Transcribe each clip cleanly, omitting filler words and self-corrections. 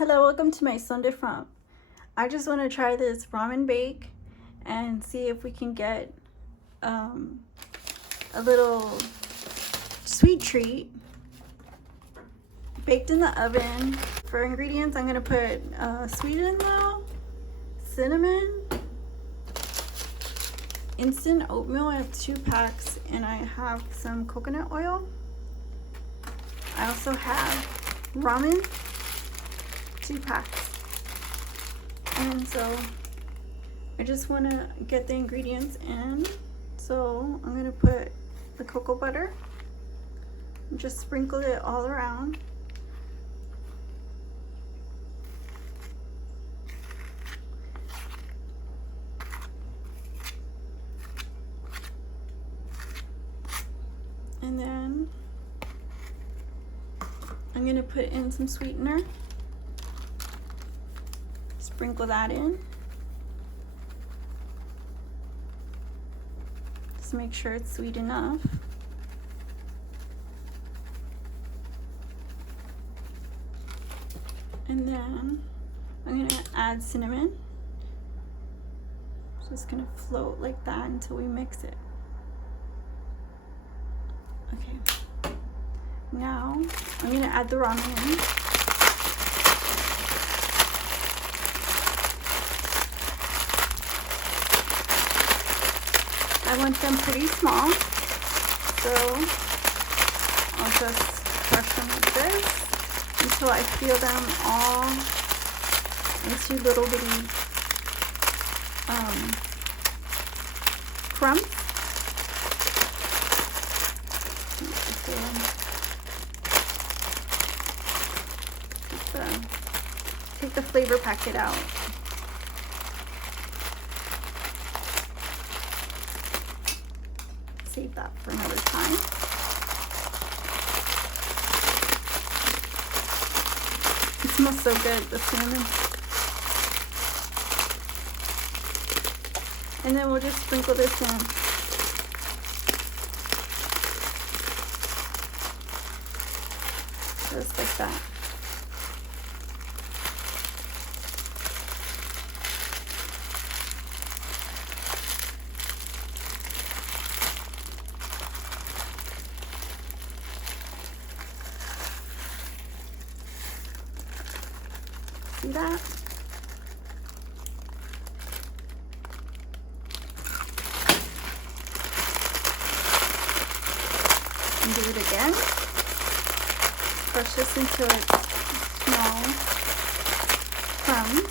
Hello, welcome to my Sunday Frum. I just want to try this ramen bake and see if we can get a little sweet treat baked in the oven. For ingredients, I'm going to put sweetener, cinnamon, instant oatmeal. I have 2 packs, and I have some coconut oil. I also have ramen, 2 packs. And so I just want to get the ingredients in. So I'm going to put the cocoa butter and just sprinkle it all around. And then I'm going to put in some sweetener. Sprinkle that in. Just make sure it's sweet enough. And then I'm going to add cinnamon. Just going to float like that until we mix it. Okay. Now I'm going to add the ramen in. I want them pretty small, so I'll just brush them like this until I feel them all into little bitty crumbs. Take the flavor packet out. Save that for another time. It smells so good, the cinnamon. And then we'll just sprinkle this in. Just like that. See that? And do it again. Crush this into its small crumbs.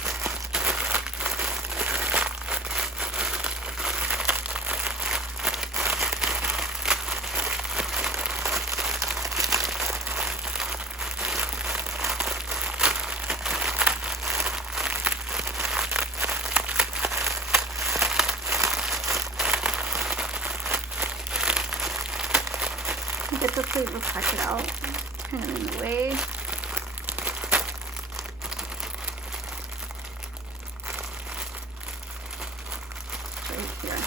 Get the flavor packet out, kind of in the way. Right here.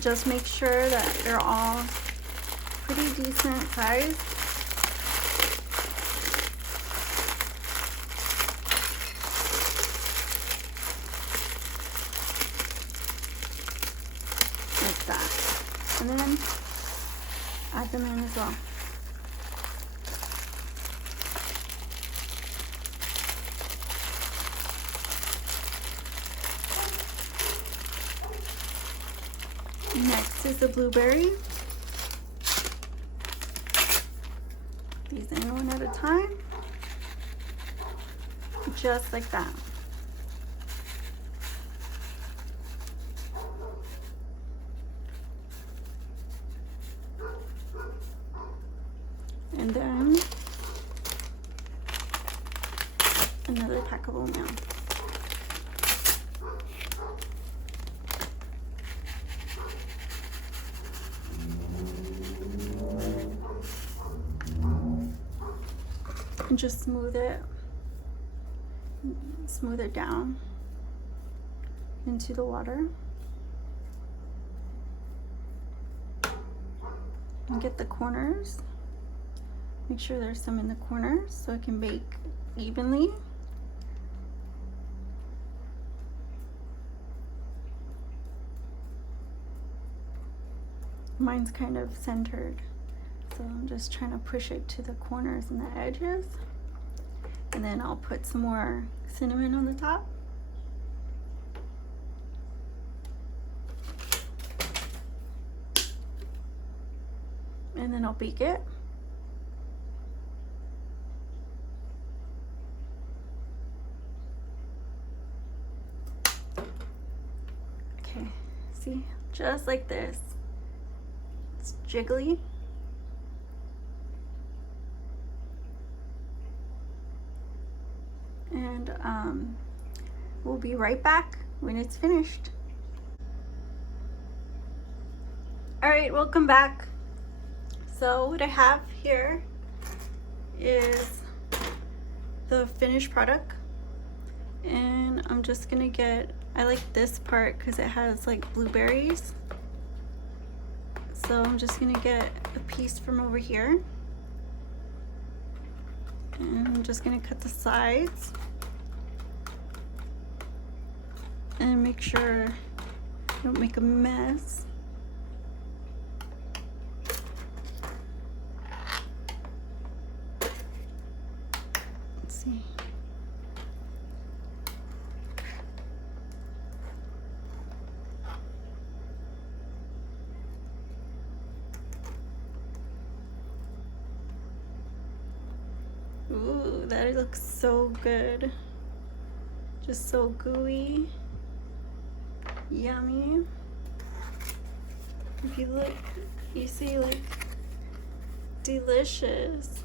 Just make sure that they're all pretty decent size. Like that. And then add them in as well. Next is the blueberry. These in one at a time. Just like that. And then another pack of oatmeal. and just smooth it down into the water. And get the corners. Make sure there's some in the corners so it can bake evenly. Mine's kind of centered, so I'm just trying to push it to the corners and the edges. And then I'll put some more cinnamon on the top. And then I'll bake it. Okay, see, just like this. It's jiggly. And we'll be right back when it's finished. All right, welcome back. So what I have here is the finished product, and I'm just gonna get, I like this part because it has like blueberries. So I'm just gonna get a piece from over here, and I'm just gonna cut the sides and make sure I don't make a mess. Let's see. Ooh, that looks so good. Just so gooey. Yummy. If you look, you see like delicious.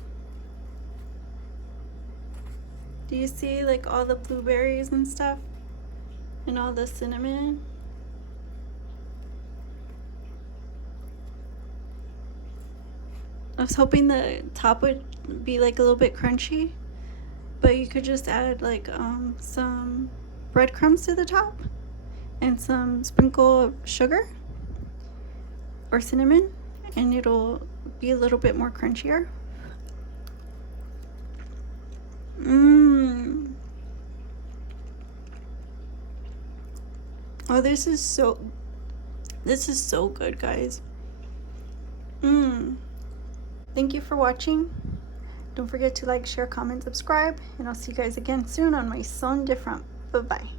Do you see like all the blueberries and stuff? And all the cinnamon? I was hoping the top would be like a little bit crunchy, but you could just add like some breadcrumbs to the top and some sprinkle of sugar or cinnamon, and it'll be a little bit more crunchier. Oh, this is so good, guys. Thank you for watching. Don't forget to like, share, comment, subscribe, and I'll see you guys again soon on my Son Different. Bye-bye.